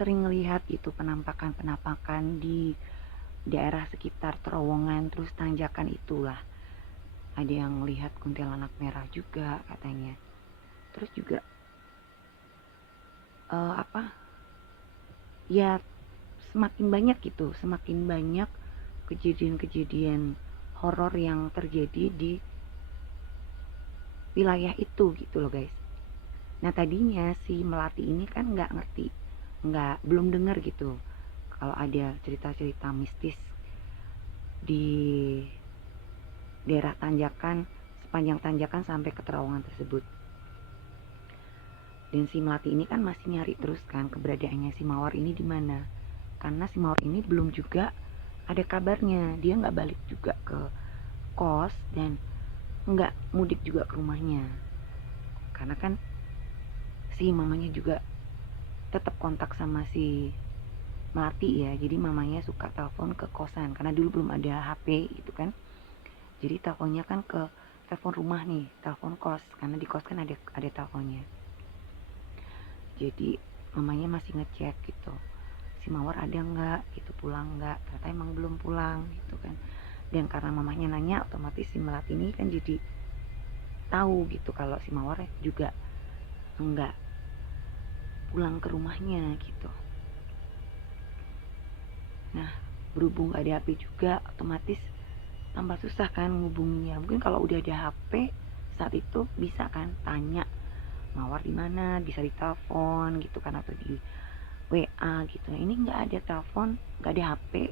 sering melihat itu penampakan-penampakan di daerah sekitar terowongan, terus tanjakan itulah. Ada yang melihat kuntilanak merah juga katanya. Terus juga ya semakin banyak gitu, semakin banyak kejadian-kejadian horor yang terjadi di wilayah itu gitu loh guys. Nah tadinya si Melati ini kan nggak ngerti, belum dengar gitu kalau ada cerita-cerita mistis di daerah tanjakan, sepanjang tanjakan sampai ke terowongan tersebut. Dan si Melati ini kan masih nyari terus kan keberadaannya si Mawar ini di mana, karena si Mawar ini belum juga ada kabarnya, dia nggak balik juga ke kos dan nggak mudik juga ke rumahnya, karena kan si mamanya juga tetap kontak sama si Melati ya. Jadi mamanya suka telepon ke kosan karena dulu belum ada HP gitu kan, jadi teleponnya kan ke telepon rumah nih, telepon kos, karena di kos kan ada teleponnya. Jadi mamanya masih ngecek gitu, si Mawar ada nggak gitu, pulang nggak. Ternyata emang belum pulang gitu kan. Dan karena mamanya nanya, otomatis si Melati ini kan jadi tahu gitu kalau si Mawar juga nggak pulang ke rumahnya gitu. Nah berhubung gak ada HP juga, otomatis tambah susah kan ngubunginya. Mungkin kalau udah ada HP saat itu bisa kan tanya Mawar di mana, bisa ditelepon gitu kan, atau di WA gitu. Nah ini nggak ada telepon, nggak ada HP,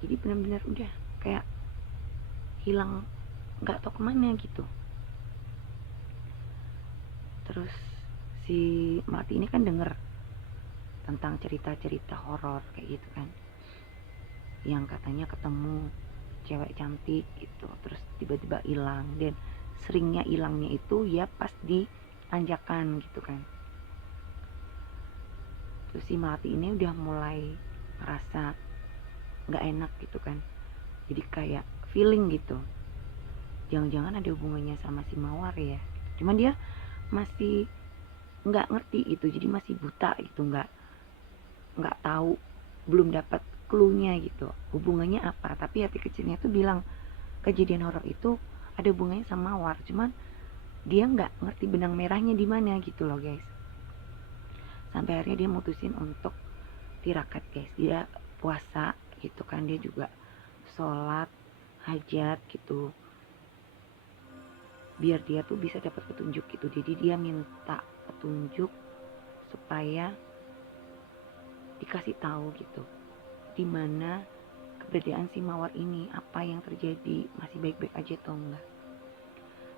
jadi benar-benar udah kayak hilang, nggak tahu kemana gitu. Terus si Melati ini kan denger tentang cerita-cerita horor kayak gitu kan, yang katanya ketemu cewek cantik gitu, terus tiba-tiba hilang, dan seringnya hilangnya itu ya pas di tanjakan gitu kan. Terus si Melati ini udah mulai ngerasa nggak enak gitu kan, jadi kayak feeling gitu, jangan-jangan ada hubungannya sama si Mawar ya. Cuman dia masih nggak ngerti gitu, jadi masih buta gitu, nggak tahu, belum dapat clue-nya gitu hubungannya apa. Tapi hati kecilnya tuh bilang kejadian horor itu ada hubungannya sama Mawar, cuman dia nggak ngerti benang merahnya di mana gitu loh guys. Sampai akhirnya dia mutusin untuk tirakat guys, dia puasa gitu kan, dia juga sholat hajat gitu biar dia tuh bisa dapat petunjuk gitu. Jadi dia minta petunjuk supaya dikasih tahu gitu di mana keberadaan si Mawar ini, apa yang terjadi, masih baik-baik aja atau enggak.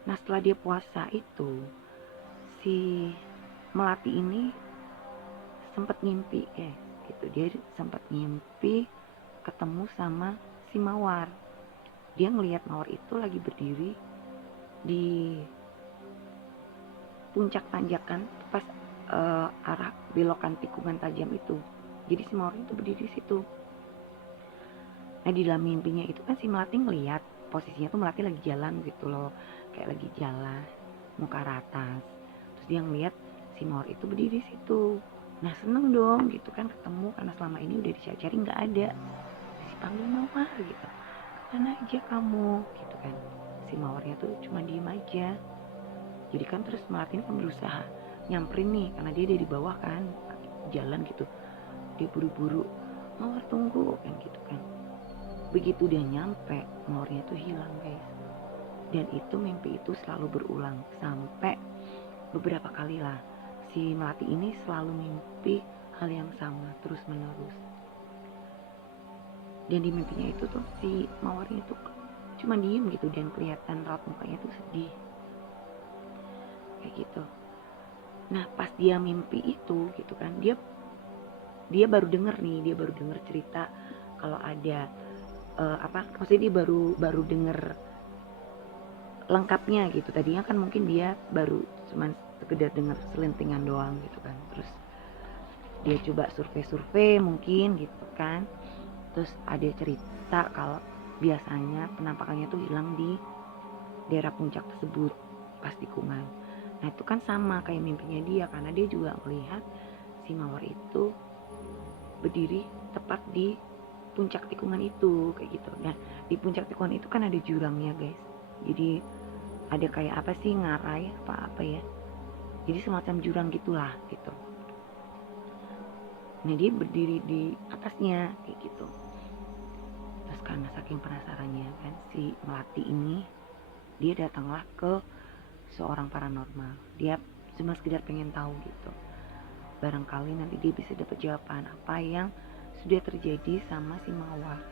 Nah setelah dia puasa itu, si melati ini sempat ngimpi gitu. Dia sempat ngimpi ketemu sama si mawar. Dia ngelihat mawar itu lagi berdiri di puncak tanjakan pas arah belokan tikungan tajam itu. Jadi si mawar itu berdiri di situ. Nah di dalam mimpinya itu kan si melati ngelihat posisinya tuh melati lagi jalan gitu loh, kayak lagi jalan muka atas. Terus dia ngelihat si mawar itu berdiri di situ. Nah seneng dong gitu kan ketemu, karena selama ini udah dicari-cari nggak ada. Si panggil mawar gitu, kemana aja kamu gitu kan. Si mawarnya tuh cuma diem aja. Jadi kan terus melati kan berusaha nyamperin nih, karena dia ada di bawah kan jalan gitu. Dia buru-buru, mawar tunggu kan gitu kan. Begitu dia nyampe, mawarnya tuh hilang guys. Dan itu mimpi itu selalu berulang sampai beberapa kali lah. Si melati ini selalu mimpi hal yang sama terus menerus. Dan di mimpinya itu tuh si mawarnya tuh cuma diem gitu, dan kelihatan raut mukanya tuh sedih kayak gitu. Nah pas dia mimpi itu gitu kan, dia baru denger cerita kalau ada maksudnya dia baru denger lengkapnya gitu. Tadinya kan mungkin dia baru cuman sekedar denger selentingan doang gitu kan. Terus dia coba survei mungkin gitu kan. Terus ada cerita kalau biasanya penampakannya tuh hilang di daerah puncak tersebut pas tikungan. Nah itu kan sama kayak mimpinya dia, karena dia juga melihat si mawar itu berdiri tepat di puncak tikungan itu kayak gitu. Nah di puncak tikungan itu kan ada jurangnya guys. Jadi ada kayak apa sih, ngarai apa ya, jadi semacam jurang gitulah gitu. Nah dia berdiri di atasnya kayak gitu. Terus karena saking penasarannya kan si melati ini, dia datanglah ke seorang paranormal. Dia cuma sekedar pengen tahu gitu, barangkali nanti dia bisa dapat jawaban apa yang sudah terjadi sama si mawar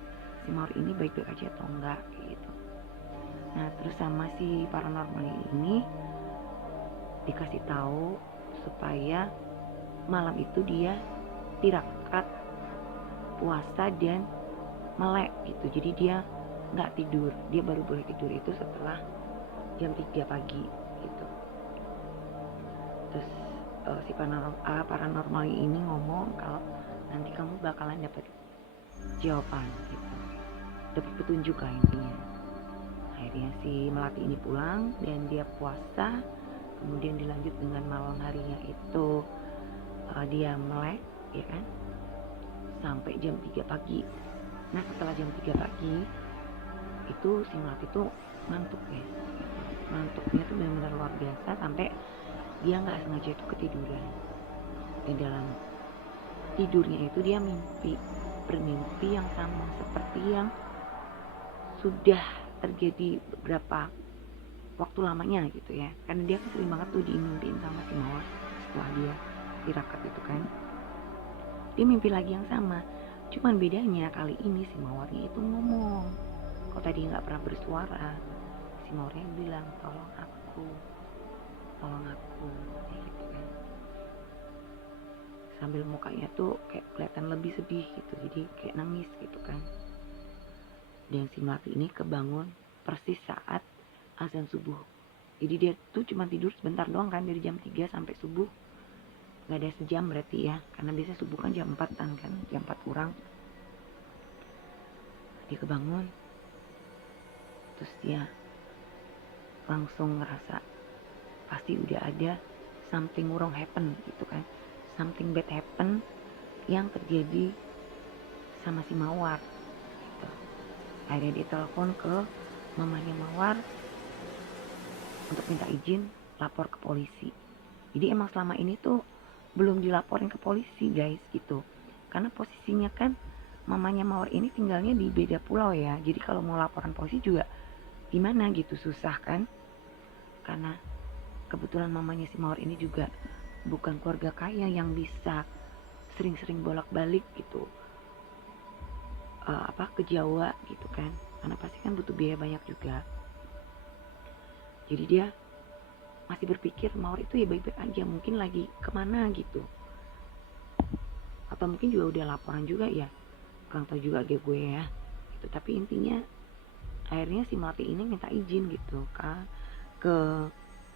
ini baik-baik aja atau enggak kayak gitu. Nah terus sama si paranormal ini dikasih tahu supaya malam itu dia tirakat, puasa dan melek gitu. Jadi dia nggak tidur, dia baru boleh tidur itu setelah jam 3 pagi gitu. Terus si paranormal ini ngomong kalau nanti kamu bakalan dapat jawaban gitu, dapat petunjuk lah intinya. Akhirnya si melati ini pulang dan dia puasa, kemudian dilanjut dengan malam harinya itu dia melek ya kan sampai jam 3 pagi. Nah setelah jam 3 pagi itu si melati tuh ngantuk guys. Ngantuknya tuh benar-benar luar biasa sampai dia nggak sengaja itu ketiduran. Di dalam tidurnya itu dia bermimpi yang sama seperti yang sudah terjadi beberapa waktu lamanya gitu ya, karena dia kan sering banget tuh dimimpiin sama si mawar setelah dia tirakat itu kan. Dia mimpi lagi yang sama, cuman bedanya kali ini si mawarnya itu ngomong. Kalau tadi nggak pernah bersuara, si mawarnya bilang tolong aku gitu kan, sambil mukanya tuh kayak kelihatan lebih sedih gitu, jadi kayak nangis gitu kan. Dan si melati ini kebangun persis saat azan subuh. Jadi dia tuh cuma tidur sebentar doang kan, dari jam 3 sampai subuh. Gak ada sejam berarti ya, karena biasa subuh kan jam 4-an kan, jam 4 kurang. Dia kebangun, terus dia langsung ngerasa pasti udah ada something wrong happen gitu kan, something bad happen yang terjadi sama si mawar gitu. Akhirnya dia telepon ke mamanya mawar untuk minta izin lapor ke polisi. Jadi emang selama ini tuh belum dilaporin ke polisi guys gitu, karena posisinya kan mamanya mawar ini tinggalnya di beda pulau ya. Jadi kalau mau laporan polisi juga gimana gitu, susah kan, karena kebetulan mamanya si mawar ini juga bukan keluarga kaya yang bisa sering-sering bolak-balik gitu ke Jawa gitu kan, karena pasti kan butuh biaya banyak juga. Jadi dia masih berpikir Mawar itu ya baik-baik aja, mungkin lagi kemana gitu, atau mungkin juga udah laporan juga ya, kurang tahu juga gue ya gitu. Tapi intinya akhirnya si Melati ini minta izin gitu ke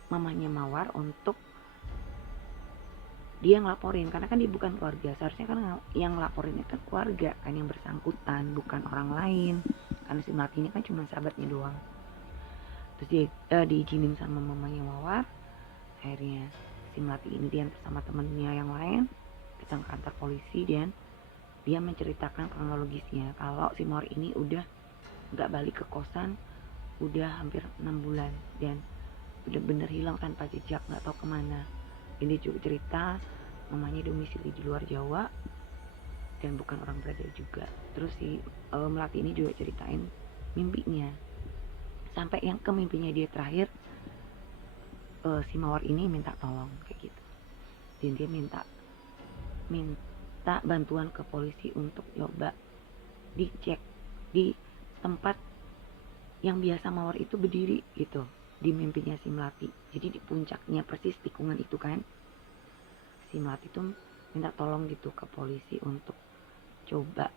mamanya Mawar untuk dia ngelaporin, karena kan dia bukan keluarga. Seharusnya kan yang ngelaporin itu kan keluarga kan yang bersangkutan, bukan orang lain, karena si Melati ini kan cuma sahabatnya doang. Terus dia diizinin sama mamanya Mawar. Akhirnya si Melati ini diantar sama temennya yang lain ke kantor polisi, dan dia menceritakan kronologisnya kalau si Mawar ini udah gak balik ke kosan udah hampir 6 bulan dan bener-bener hilang tanpa jejak, gak tahu kemana. Ini juga cerita mamanya domisili di luar Jawa dan bukan orang Brada juga. Terus si Melati ini juga ceritain mimpinya, sampai yang ke mimpinya dia terakhir si Mawar ini minta tolong kayak gitu, dan dia minta bantuan ke polisi untuk coba dicek di tempat yang biasa Mawar itu berdiri gitu, di mimpinya si Melati. Jadi di puncaknya persis tikungan itu kan, si Melati tuh minta tolong gitu ke polisi untuk coba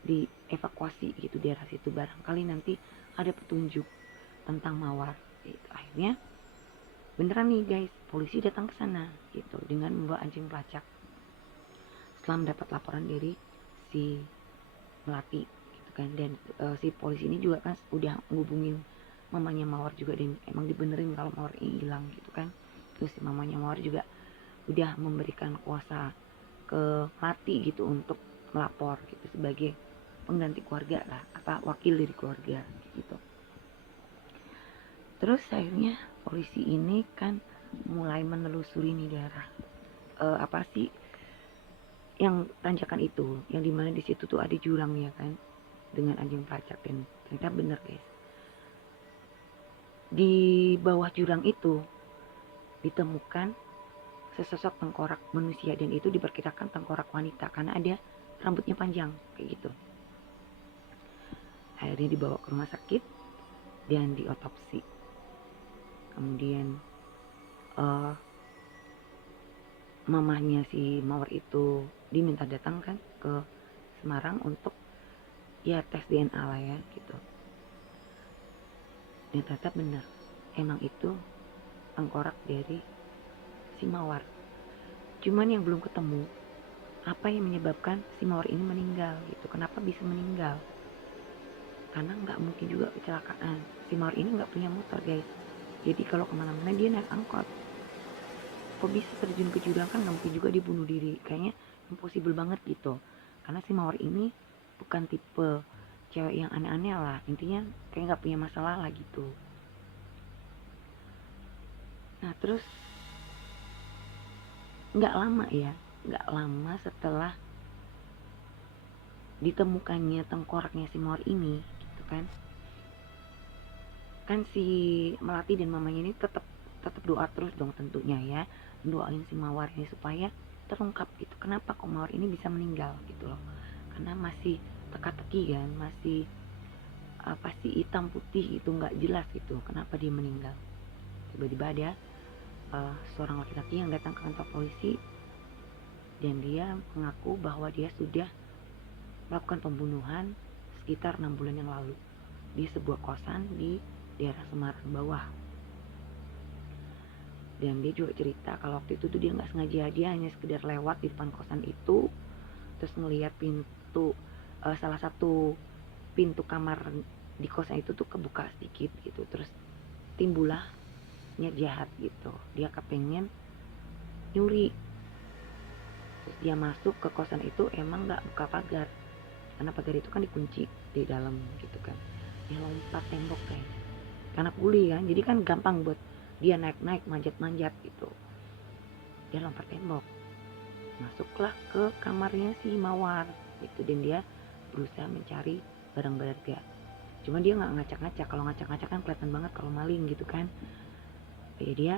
dievakuasi gitu daerah situ, barangkali nanti ada petunjuk tentang Mawar gitu. Akhirnya beneran nih guys, polisi datang ke sana gitu dengan membawa anjing pelacak setelah mendapat laporan dari si Melati gitu kan. Dan si polisi ini juga kan udah ngubungin mamanya Mawar juga, dan emang dibenerin kalau Mawar ini hilang gitu kan. Terus si mamanya Mawar juga udah memberikan kuasa ke Melati gitu untuk melapor gitu sebagai pengganti keluarga lah, apa wakil dari keluarga gitu. Terus akhirnya polisi ini kan mulai menelusuri nih daerah apa sih yang tanjakan itu, yang dimana di situ tuh ada jurang ya kan, dengan anjing pelacak. Dan ternyata bener guys, di bawah jurang itu ditemukan sesosok tengkorak manusia, dan itu diperkirakan tengkorak wanita karena ada rambutnya panjang kayak gitu. Akhirnya dibawa ke rumah sakit dan diotopsi. Kemudian mamahnya si Mawar itu diminta datang kan ke Semarang untuk ya tes DNA lah ya gitu. Dan ternyata benar, emang itu tengkorak dari si Mawar. Cuman yang belum ketemu apa yang menyebabkan si Mawar ini meninggal gitu. Kenapa bisa meninggal? Karena nggak mungkin juga kecelakaan. Si Mawar ini nggak punya motor guys, jadi kalau kemana-mana dia naik angkot. Kok bisa terjun ke jurang? Kan nggak mungkin juga dia bunuh diri, kayaknya impossible banget gitu. Karena si Mawar ini bukan tipe cewek yang aneh-aneh lah, intinya kayak nggak punya masalah lah gitu. Nah terus nggak lama setelah ditemukannya tengkoraknya si Mawar ini gitu kan si Melati dan mamanya ini tetap doa terus dong tentunya ya, doain si Mawar ini supaya terungkap gitu, kenapa kok Mawar ini bisa meninggal gitu loh. Karena masih teka-teki kan, masih pasti hitam putih itu nggak jelas gitu kenapa dia meninggal. Tiba-tiba ada seorang laki-laki yang datang ke kantor polisi, dan dia mengaku bahwa dia sudah melakukan pembunuhan sekitar 6 bulan yang lalu di sebuah kosan di daerah Semarang bawah. Dan dia juga cerita kalau waktu itu tuh dia nggak sengaja, dia hanya sekedar lewat di depan kosan itu, terus ngelihat pintu salah satu pintu kamar di kosan itu tuh kebuka sedikit gitu, terus timbullah niat jahat gitu, dia kepengen nyuri. Terus dia masuk ke kosan itu, emang nggak buka pagar karena pagar itu kan dikunci di dalam gitu kan. Dia lompat tembok kayak, karena kuli kan, jadi kan gampang buat dia naik-naik manjat-manjat gitu. Dia lompat tembok, masuklah ke kamarnya si Mawar gitu, dan dia berusaha mencari barang berharga. Cuma dia nggak ngacak-ngacak, kalau ngacak-ngacak kan kelihatan banget kalau maling gitu kan. Ya dia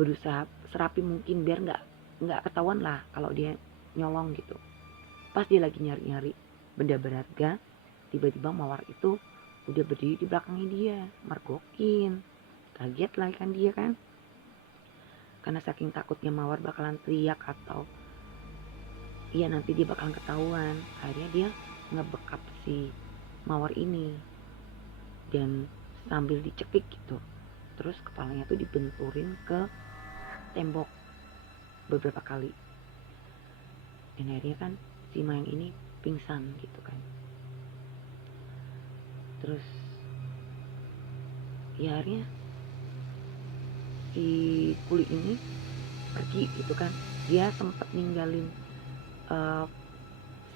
berusaha serapi mungkin biar nggak ketahuan lah kalau dia nyolong gitu. Pas dia lagi nyari-nyari benda berharga, tiba-tiba Mawar itu udah berdiri di belakangnya dia, mergokin. kaget lah kan dia kan, karena saking takutnya Mawar bakalan teriak atau iya nanti dia bakalan ketahuan. Akhirnya dia ngebekap si Mawar ini dan sambil dicekik gitu, terus kepalanya tuh dibenturin ke tembok beberapa kali, dan akhirnya kan si Mayang ini pingsan gitu kan. Terus ya akhirnya si Kuli ini pergi gitu kan. Dia sempat ninggalin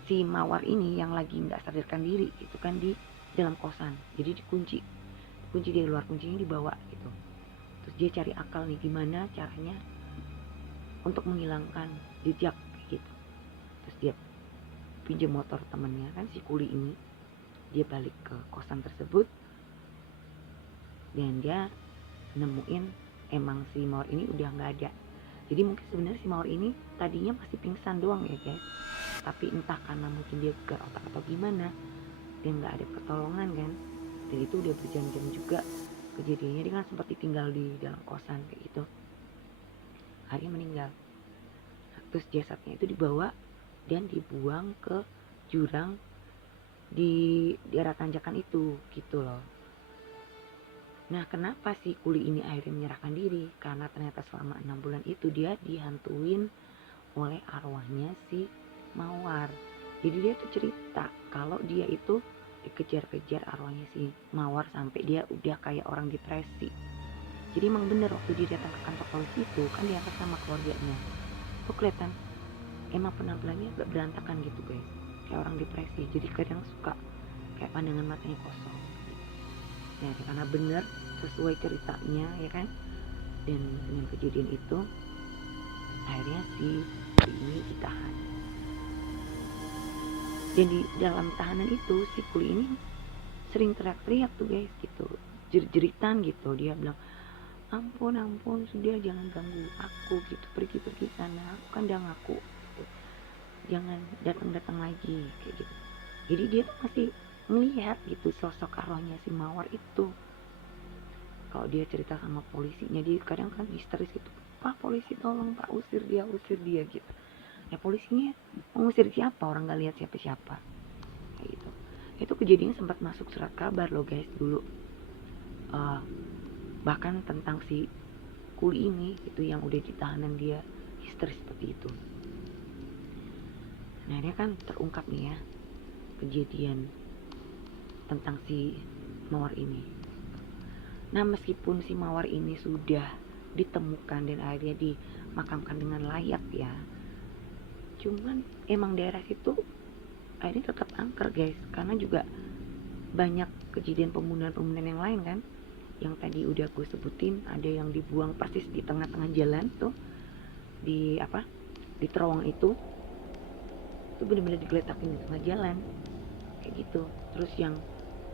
si Mawar ini yang lagi nggak sadarkan diri gitu kan di dalam kosan. Jadi dikunci dari luar, kuncinya dibawa gitu. Terus dia cari akal nih gimana caranya untuk menghilangkan jejak gitu. Terus dia pinjam motor temennya kan si Kuli ini, dia balik ke kosan tersebut dan dia nemuin emang si Mawar ini udah nggak ada. Jadi mungkin sebenarnya si Mawar ini tadinya masih pingsan doang ya guys, tapi entah karena mungkin dia gegar otak atau gimana, dia nggak ada pertolongan kan. Dan itu udah berjam-jam juga kejadiannya, dia kan sempat ditinggal di dalam kosan kayak gitu, akhirnya meninggal. Terus jasadnya itu dibawa dan dibuang ke jurang di daerah tanjakan itu gitu loh. Nah, kenapa si Kuli ini akhirnya menyerahkan diri? Karena ternyata selama 6 bulan itu dia dihantuin oleh arwahnya si Mawar. Jadi dia tuh cerita kalau dia itu dikejar-kejar arwahnya si Mawar sampai dia udah kayak orang depresi. Jadi emang bener waktu dia datang ke kantor polisi itu kan diangkat sama keluarganya. Tuh kelihatan emang penampilannya agak berantakan gitu guys, kayak orang depresi. Jadi kadang suka kayak pandangan matanya kosong. Ya karena bener sesuai ceritanya ya kan. Dan dengan kejadian itu akhirnya si ini ditahan. Dan di dalam tahanan itu si Kuli ini sering teriak-teriak tuh guys gitu, jerit-jeritan gitu. Dia bilang ampun sudah jangan ganggu aku gitu, pergi sana, aku kan udah ngaku gitu, jangan datang lagi kayak gitu. Jadi dia tuh masih melihat gitu sosok arwahnya si Mawar itu. Kalau dia cerita sama polisinya, dia kadang kan histeris gitu, pak polisi tolong pak, usir dia gitu. Ya polisinya mengusir siapa, orang gak lihat siapa kayak gitu. Itu kejadian sempat masuk surat kabar loh guys dulu, bahkan tentang si Kuli ini itu yang udah ditahanan dia histeris seperti itu. Nah ini kan terungkap nih ya kejadian tentang si Mawar ini. Nah meskipun si Mawar ini sudah ditemukan dan akhirnya dimakamkan dengan layak ya, cuman emang daerah situ akhirnya tetap angker guys, karena juga banyak kejadian pembunuhan yang lain kan, yang tadi udah gue sebutin. Ada yang dibuang persis di tengah-tengah jalan tuh, di terowongan itu benar-benar digeletakin di tengah jalan kayak gitu. Terus yang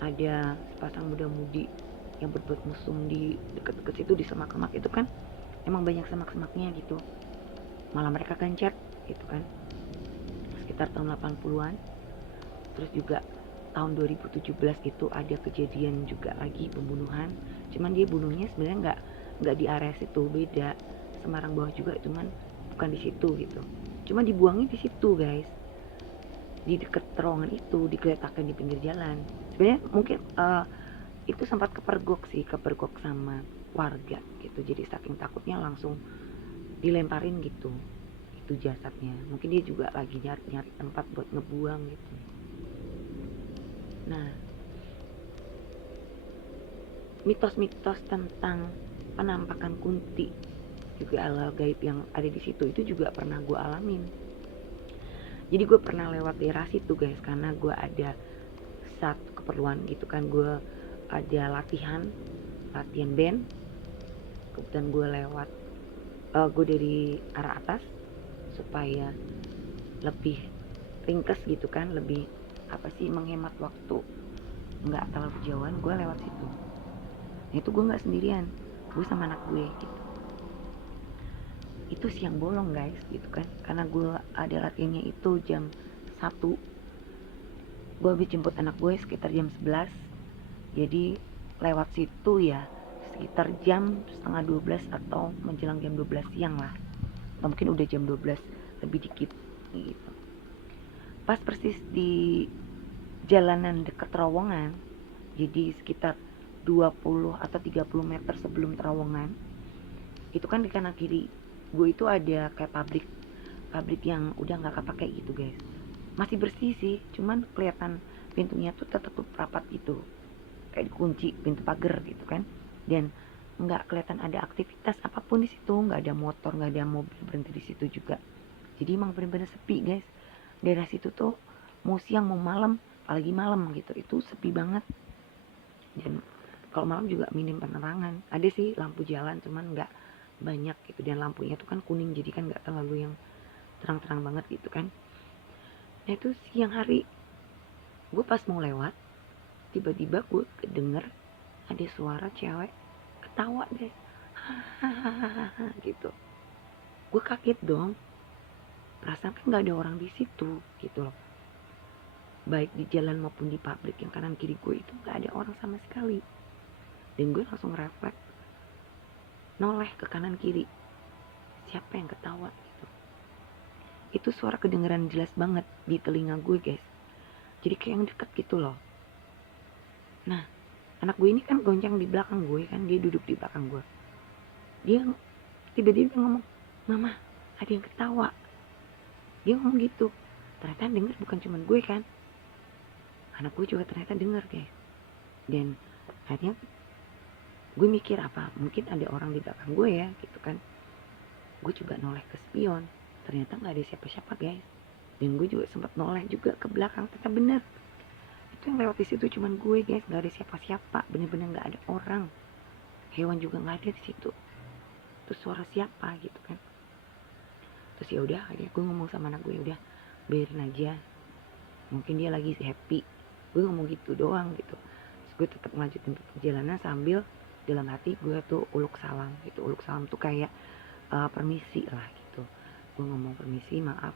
ada sepasang muda-mudi yang berbuat mesum di dekat-dekat situ di semak-semak itu kan, emang banyak semak-semaknya gitu, malah mereka gencar gitu kan, sekitar tahun 80-an. Terus juga tahun 2017 itu ada kejadian juga lagi pembunuhan, cuman dia bunuhnya sebenarnya nggak di area situ, beda, Semarang bawah juga, cuman bukan di situ gitu, cuma dibuangnya di situ guys, di dekat terowongan itu, digeletakin di pinggir jalan. Sebenarnya mungkin itu sempat kepergok sama warga gitu, jadi saking takutnya langsung dilemparin gitu itu jasadnya. Mungkin dia juga lagi nyari tempat buat ngebuang gitu. Nah mitos-mitos tentang penampakan kunti juga hal gaib yang ada di situ itu juga pernah gue alamin. Jadi gue pernah lewat daerah situ guys, karena gue ada satu keperluan gitu kan, gue ada latihan band. Kemudian gue lewat gue dari arah atas supaya lebih ringkes gitu kan, lebih menghemat waktu, nggak terlalu jauhan. Gue lewat situ. Nah itu gue nggak sendirian, gue sama anak gue gitu. Itu siang bolong guys gitu kan, karena gue ada latihannya itu jam 1. Gue habis jemput anak gue sekitar jam 11. Jadi lewat situ ya sekitar jam setengah 12 atau menjelang jam 12 siang lah, atau mungkin udah jam 12 lebih dikit gitu. Pas persis di jalanan dekat terowongan, jadi sekitar 20 atau 30 meter sebelum terowongan, itu kan di kanan kiri gue itu ada kayak pabrik yang udah nggak kepake gitu guys. Masih bersih sih, cuman kelihatan pintunya tuh tertutup rapat gitu, kayak dikunci pintu pagar gitu kan. Dan nggak kelihatan ada aktivitas apapun di situ, nggak ada motor, nggak ada mobil berhenti di situ juga. Jadi emang bener-bener sepi guys. Daerah situ tuh mau siang mau malam, apalagi malam gitu, itu sepi banget. Dan kalau malam juga minim penerangan, ada sih lampu jalan cuman nggak banyak gitu, dan lampunya tuh kan kuning jadi kan nggak terlalu yang terang-terang banget gitu kan. Nah itu siang hari, gue pas mau lewat tiba-tiba gue kedenger ada suara cewek ketawa deh, hahaha gitu. Gue kaget dong, perasaan kan nggak ada orang di situ gitu loh, baik di jalan maupun di pabrik yang kanan kiri gue itu nggak ada orang sama sekali. Dan gue langsung refleks noleh ke kanan kiri, siapa yang ketawa gitu. Itu suara kedengeran jelas banget di telinga gue guys, jadi kayak yang deket gitu loh. Nah anak gue ini kan goncang di belakang gue kan, dia duduk di belakang gue, dia tiba-tiba ngomong, mama ada yang ketawa. Dia ngomong gitu, ternyata denger bukan cuma gue kan, anak gue juga ternyata denger guys. Dan akhirnya gue mikir apa mungkin ada orang di belakang gue ya gitu kan. Gue juga noleh ke spion, ternyata nggak ada siapa-siapa guys. Dan gue juga sempat noleh juga ke belakang, ternyata bener itu yang lewat di situ cuman gue guys, nggak ada siapa-siapa, bener-bener nggak ada orang, hewan juga nggak ada di situ. Terus suara siapa gitu kan. Terus ya udah, akhirnya gue ngomong sama anak gue, udah biarin aja, mungkin dia lagi happy, gue ngomong gitu doang gitu. Terus gue tetap lanjutin perjalanan sambil dalam hati gue tuh uluk salam gitu. Uluk salam tuh kayak permisi lah gitu. Gue ngomong permisi, maaf,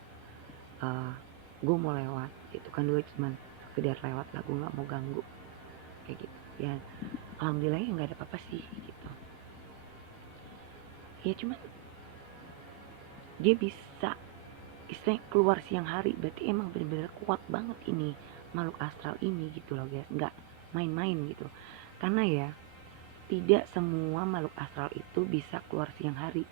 gue mau lewat gitu kan. Gue cuman sekedar lewat lah, gue nggak mau ganggu kayak gitu ya. Alhamdulillah ya nggak ada apa-apa sih gitu ya. Cuman dia bisa istilahnya keluar siang hari, berarti emang bener-bener kuat banget ini makhluk astral ini gitu loh guys, nggak main-main gitu. Karena ya tidak semua makhluk astral itu bisa keluar siang hari,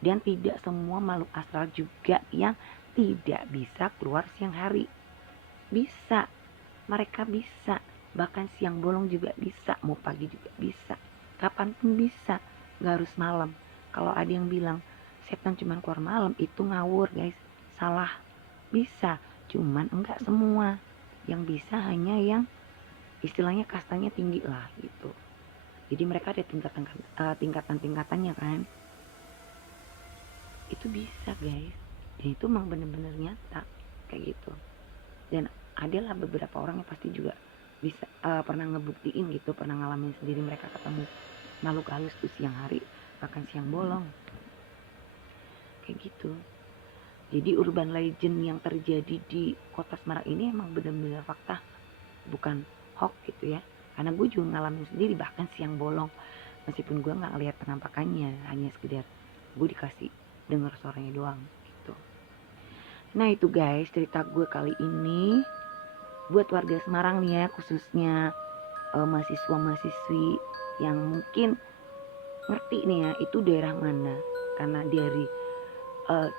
dan tidak semua makhluk astral juga yang tidak bisa keluar siang hari. Bisa, mereka bisa, bahkan siang bolong juga bisa, mau pagi juga bisa, kapanpun bisa, nggak harus malam. Kalau ada yang bilang setan cuma keluar malam, itu ngawur guys, salah. Bisa, cuman enggak semua. Yang bisa hanya yang istilahnya kastanya tinggi lah gitu. Jadi mereka ada tingkatan-tingkatannya kan. Itu bisa guys, dan itu emang bener-bener nyata kayak gitu. Dan adalah beberapa orang yang pasti juga bisa pernah ngebuktiin gitu, pernah ngalamin sendiri mereka ketemu makhluk halus tuh siang hari, bahkan siang bolong kayak gitu. Jadi urban legend yang terjadi di kota Semarang ini emang benar-benar fakta, bukan hoax gitu ya. Karena gue juga ngalamin sendiri bahkan siang bolong, meskipun gue nggak lihat penampakannya, hanya sekedar gue dikasih dengar suaranya doang gitu. Nah itu guys cerita gue kali ini buat warga Semarang nih ya, khususnya mahasiswa-mahasiswi yang mungkin ngerti nih ya itu daerah mana. Karena dari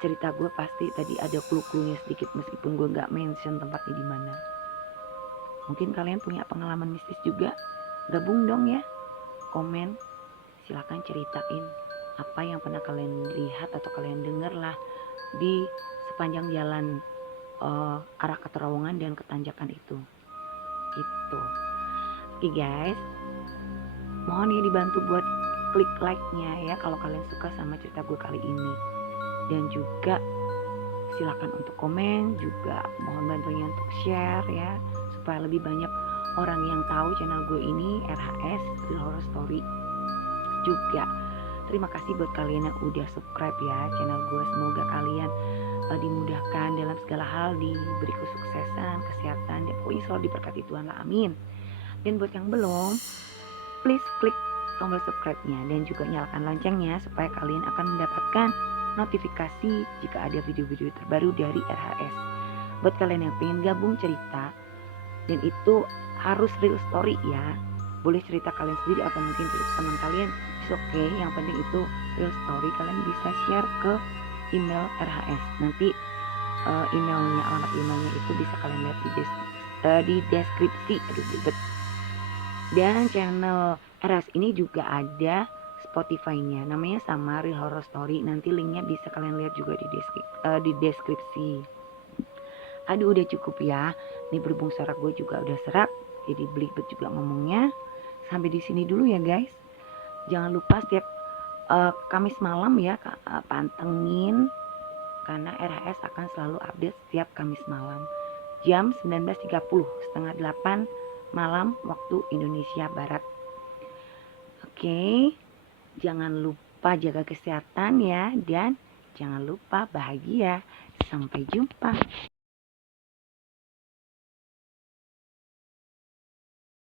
cerita gue pasti tadi ada clue-cluenya sedikit, meskipun gue nggak mention tempatnya di mana. Mungkin kalian punya pengalaman mistis juga, gabung dong ya, komen, silahkan ceritain apa yang pernah kalian lihat atau kalian dengar lah di sepanjang jalan arah ke terowongan dan ketanjakan itu gitu. Oke guys, mohon ya dibantu buat klik like-nya ya kalau kalian suka sama cerita gue kali ini. Dan juga silakan untuk komen, juga mohon bantunya untuk share ya, supaya lebih banyak orang yang tahu channel gue ini, RHS Real Horror Story. Juga terima kasih buat kalian yang udah subscribe ya channel gue. Semoga kalian dimudahkan dalam segala hal, diberi kesuksesan, kesehatan, dan pokoknya selalu diberkati Tuhan lah, amin. Dan buat yang belum, please klik tombol subscribe-nya dan juga nyalakan loncengnya supaya kalian akan mendapatkan notifikasi jika ada video-video terbaru dari RHS. Buat kalian yang pengen gabung cerita, dan itu harus real story ya, boleh cerita kalian sendiri atau mungkin cerita teman kalian, it's okay, yang penting itu real story. Kalian bisa share ke email RHS, nanti alamat emailnya itu bisa kalian lihat di deskripsi. Aduh ribet. Dan channel RHS ini juga ada Spotify-nya, namanya sama Real Horror Story, nanti linknya bisa kalian lihat juga di deskripsi. Aduh udah cukup ya, nih berhubung suara gue juga udah serak, jadi belibet juga ngomongnya. Sampai di sini dulu ya guys. Jangan lupa setiap Kamis malam ya pantengin, karena RHS akan selalu update setiap Kamis malam jam 19.30, setengah 8 malam waktu Indonesia Barat. Oke, jangan lupa jaga kesehatan ya, dan jangan lupa bahagia. Sampai jumpa.